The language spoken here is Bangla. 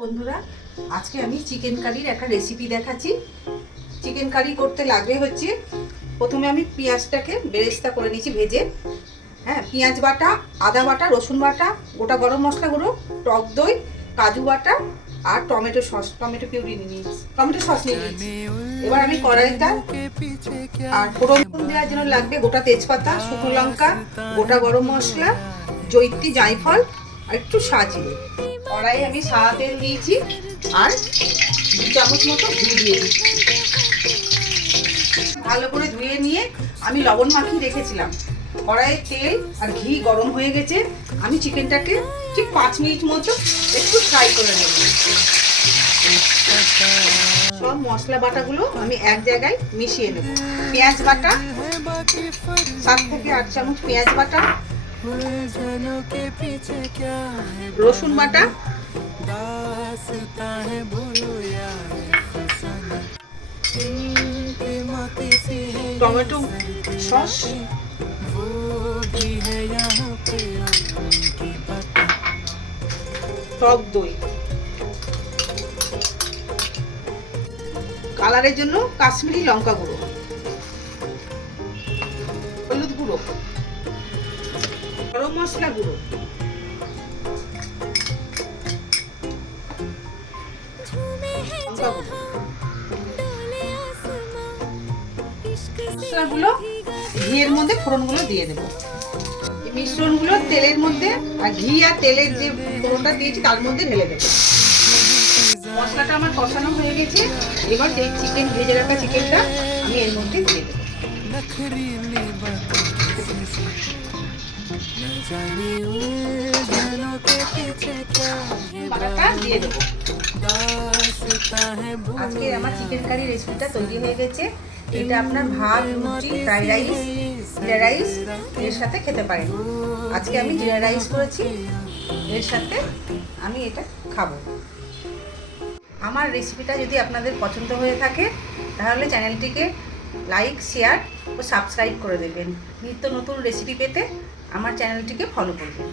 বন্ধুরা, আজকে আমি চিকেন কারির একটা রেসিপি দেখাচ্ছি। চিকেন কারি করতে লাগবে হচ্ছে, প্রথমে আমি পেঁয়াজটাকে বেরেস্তা করে নিয়েছি ভেজে। হ্যাঁ পেঁয়াজ বাটা, আদা বাটা, রসুন বাটা, গোটা গরম মশলা গুঁড়ো, টক দই, কাজু বাটা আর টমেটো সস টমেটো পিউরি নিয়ে টমেটো সস নিয়ে নিয়েছি। এবার আমি কড়াইটা আর ফোড়ন দেওয়ার জন্য লাগবে গোটা তেজপাতা, শুকনো লঙ্কা, গোটা গরম মশলা জৈত্রী জায়ফল আর একটু সাজিয়ে। কড়াই আমি সাদা তেল দিয়েছি আর দু চামচ মতো ঘি দিয়ে দিচ্ছি। ভালো করে ধুয়ে নিয়ে আমি লবণ মাখিয়ে রেখেছিলাম। কড়াইয়ে তেল আর ঘি গরম হয়ে গেছে। আমি চিকেনটাকে ঠিক পাঁচ মিনিট মতো একটু ফ্রাই করে নেব। সব মশলা বাটাগুলো আমি এক জায়গায় মিশিয়ে নেব। পেঁয়াজ বাটা, সাত থেকে আট চামচ পেঁয়াজ বাটা রসুন বাটা? Tomato sauce? টক দই। কালারের জন্য কাশ্মীরি লঙ্কা গুঁড়ো। হলুদ গুঁড়ো। গরম মশলা গুঁড়ো। মশলাগুলো ঘিয়ের মধ্যে ফোড়নগুলো দিয়ে দেবো। এই মিশ্রণগুলো তেলের মধ্যে আর ঘি আর তেলের যে ফোড়নটা দিয়েছি তার মধ্যে ঢেলে দেবো। মশলাটা আমার কষানো হয়ে গেছে। এবার এই চিকেন ভেজে রাখা চিকেনটা আমি এর মধ্যে দিয়ে দেবো। আজকে আমার চিকেন কারি রেসিপিটা তৈরি হয়ে গেছে। এটা আপনার ভাত রুটি ফ্রাইড রাইস জিরা রাইস এর সাথে খেতে পারেন। আজকে আমি জিরা রাইস করেছি। এর সাথে আমি এটা খাব। আমার রেসিপিটা যদি আপনাদের পছন্দ হয়ে থাকে, তাহলে চ্যানেলটিকে লাইক শেয়ার ও সাবস্ক্রাইব করে দেবেন। নিত্য নতুন রেসিপি পেতে আমার চ্যানেলটিকে ফলো করবেন।